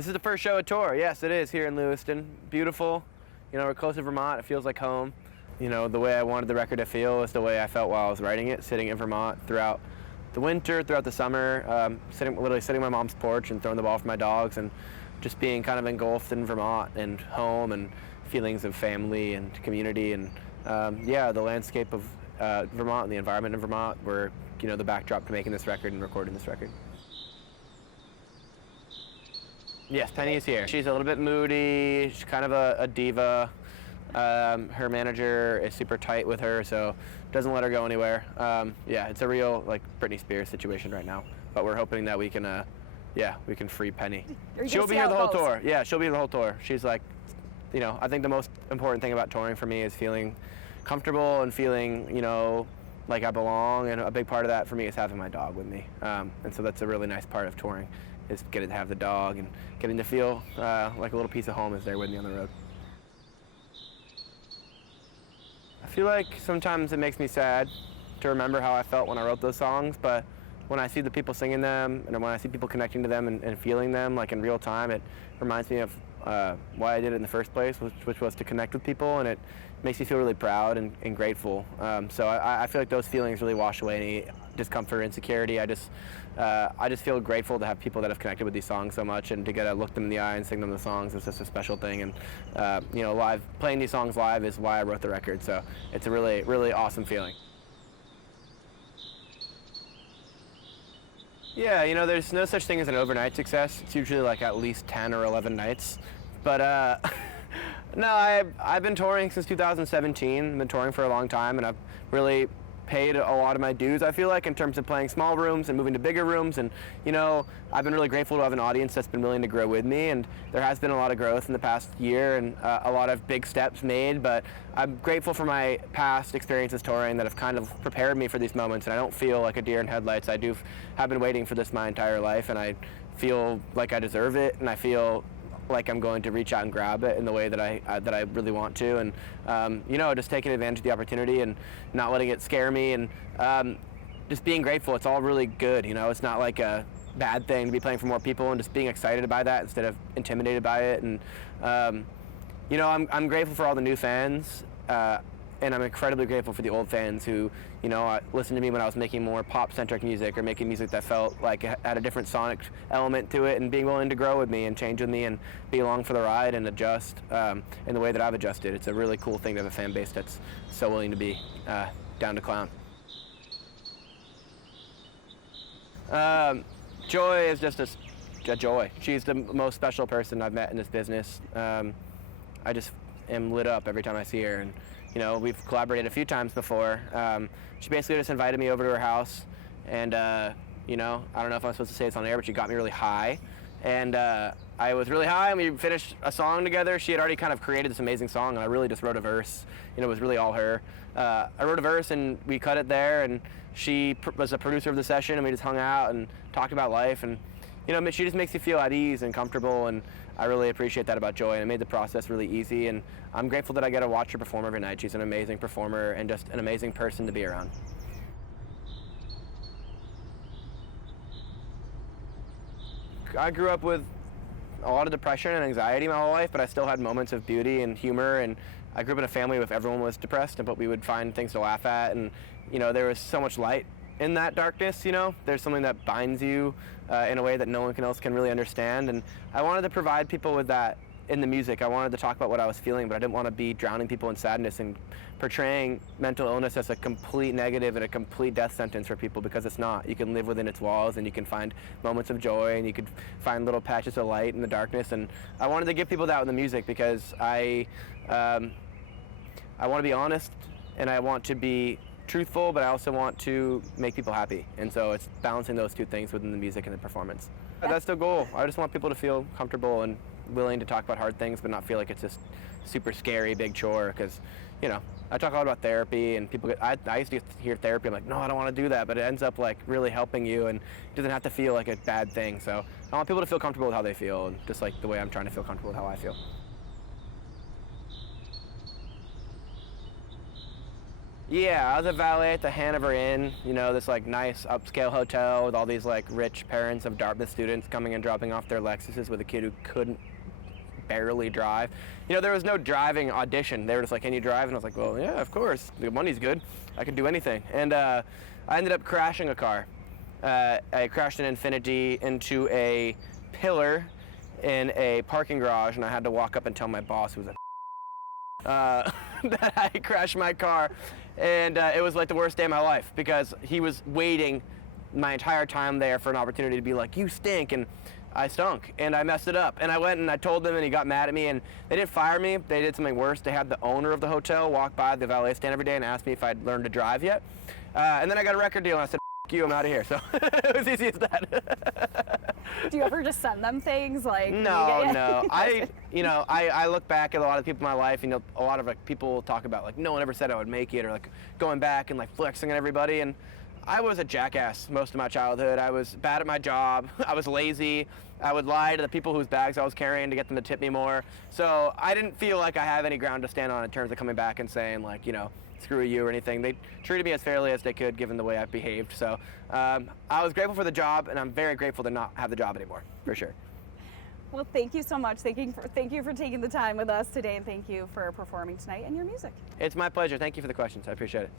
This is the first show of tour. Yes, it is, here in Lewiston. Beautiful. You know, we're close to Vermont. It feels like home. You know, the way I wanted the record to feel is the way I felt while I was writing it, sitting in Vermont throughout the winter, throughout the summer, literally sitting on my mom's porch and throwing the ball for my dogs, and just being kind of engulfed in Vermont and home and feelings of family and community, and yeah, the landscape of Vermont and the environment in Vermont were, you know, the backdrop to making this record and recording this record. Yes, Penny is here. She's a little bit moody. She's kind of a diva. Her manager is super tight with her, so doesn't let her go anywhere. Yeah, it's a real like Britney Spears situation right now. But we're hoping that we can, yeah, we can free Penny. She'll be here the whole tour. Yeah, she'll be here the whole tour. She's like, you know, I think the most important thing about touring for me is feeling comfortable and feeling, you know, like I belong. And a big part of that for me is having my dog with me. And so that's a really nice part of touring, is getting to have the dog and getting to feel like a little piece of home is there with me on the road. I feel like sometimes it makes me sad to remember how I felt when I wrote those songs, but when I see the people singing them and when I see people connecting to them and feeling them like in real time, it reminds me of why I did it in the first place, which was to connect with people, and it makes me feel really proud and grateful. So I feel like those feelings really wash away any discomfort or insecurity. I just feel grateful to have people that have connected with these songs so much, and to get to look them in the eye and sing them the songs is just a special thing. And you know, playing these songs live is why I wrote the record. So it's a really, really awesome feeling. Yeah, you know, there's no such thing as an overnight success. It's usually like at least 10 or 11 nights. But no, I've been touring since 2017. I've been touring for a long time, and I've really paid a lot of my dues, I feel like, in terms of playing small rooms and moving to bigger rooms. And, you know, I've been really grateful to have an audience that's been willing to grow with me, and there has been a lot of growth in the past year and a lot of big steps made, but I'm grateful for my past experiences touring that have kind of prepared me for these moments, and I don't feel like a deer in headlights. I have been waiting for this my entire life, and I feel like I deserve it, and I feel like I'm going to reach out and grab it in the way that I really want to, and you know, just taking advantage of the opportunity and not letting it scare me, and just being grateful. It's all really good, you know. It's not like a bad thing to be playing for more people, and just being excited by that instead of intimidated by it. And you know, I'm grateful for all the new fans, and I'm incredibly grateful for the old fans who, you know, listened to me when I was making more pop-centric music, or making music that felt like it had a different sonic element to it, and being willing to grow with me and change with me and be along for the ride and adjust in the way that I've adjusted. It's a really cool thing to have a fan base that's so willing to be down to clown. Joy is just a joy. She's the most special person I've met in this business. I just am lit up every time I see her, and you know, we've collaborated a few times before. She basically just invited me over to her house, and you know, I don't know if I'm supposed to say this on air, but she got me really high, and I was really high, and we finished a song together. She had already kind of created this amazing song, and I really just wrote a verse. You know, it was really all her. I wrote a verse, and we cut it there, and she was a producer of the session, and we just hung out and talked about life, and you know, she just makes you feel at ease and comfortable, and I really appreciate that about Joy, and it made the process really easy, and I'm grateful that I get to watch her perform every night. She's an amazing performer and just an amazing person to be around. I grew up with a lot of depression and anxiety my whole life, but I still had moments of beauty and humor, and I grew up in a family with everyone was depressed, but we would find things to laugh at, and you know, there was so much light in that darkness. You know, there's something that binds you in a way that no one else can really understand, and I wanted to provide people with that in the music. I wanted to talk about what I was feeling, but I didn't want to be drowning people in sadness and portraying mental illness as a complete negative and a complete death sentence for people, because it's not. You can live within its walls, and you can find moments of joy, and you can find little patches of light in the darkness, and I wanted to give people that with the music, because I want to be honest, and I want to be truthful, but I also want to make people happy, and so it's balancing those two things within the music and the performance. That's the goal. I just want people to feel comfortable and willing to talk about hard things, but not feel like it's just super scary big chore, because you know, I talk a lot about therapy, and people I used to hear therapy, I'm like, no, I don't want to do that, but it ends up like really helping you, and it doesn't have to feel like a bad thing. So I want people to feel comfortable with how they feel, and just like the way I'm trying to feel comfortable with how I feel. Yeah, I was a valet at the Hanover Inn, you know, this like nice upscale hotel with all these like rich parents of Dartmouth students coming and dropping off their Lexuses with a kid who couldn't barely drive. You know, there was no driving audition. They were just like, can you drive? And I was like, well, yeah, of course. The money's good. I can do anything. And I ended up crashing a car. I crashed an Infiniti into a pillar in a parking garage, and I had to walk up and tell my boss, who was a that I crashed my car. And it was like the worst day of my life because he was waiting my entire time there for an opportunity to be like, you stink, and I stunk, and I messed it up. And I went and I told them, and he got mad at me, and they didn't fire me. They did something worse. They had the owner of the hotel walk by the valet stand every day and ask me if I'd learned to drive yet. And then I got a record deal, and I said, F you, I'm out of here. So it was easy as that. Do you ever just send them things like? No. I look back at a lot of people in my life, you know, a lot of like people talk about like no one ever said I would make it, or like going back and like flexing at everybody, and I was a jackass most of my childhood. I was bad at my job. I was lazy. I would lie to the people whose bags I was carrying to get them to tip me more. So I didn't feel like I have any ground to stand on in terms of coming back and saying like, you know, screw you or anything. They treated me as fairly as they could given the way I behaved. So I was grateful for the job, and I'm very grateful to not have the job anymore, for sure. Well, thank you so much. Thank you for taking the time with us today, and thank you for performing tonight and your music. It's my pleasure. Thank you for the questions. I appreciate it.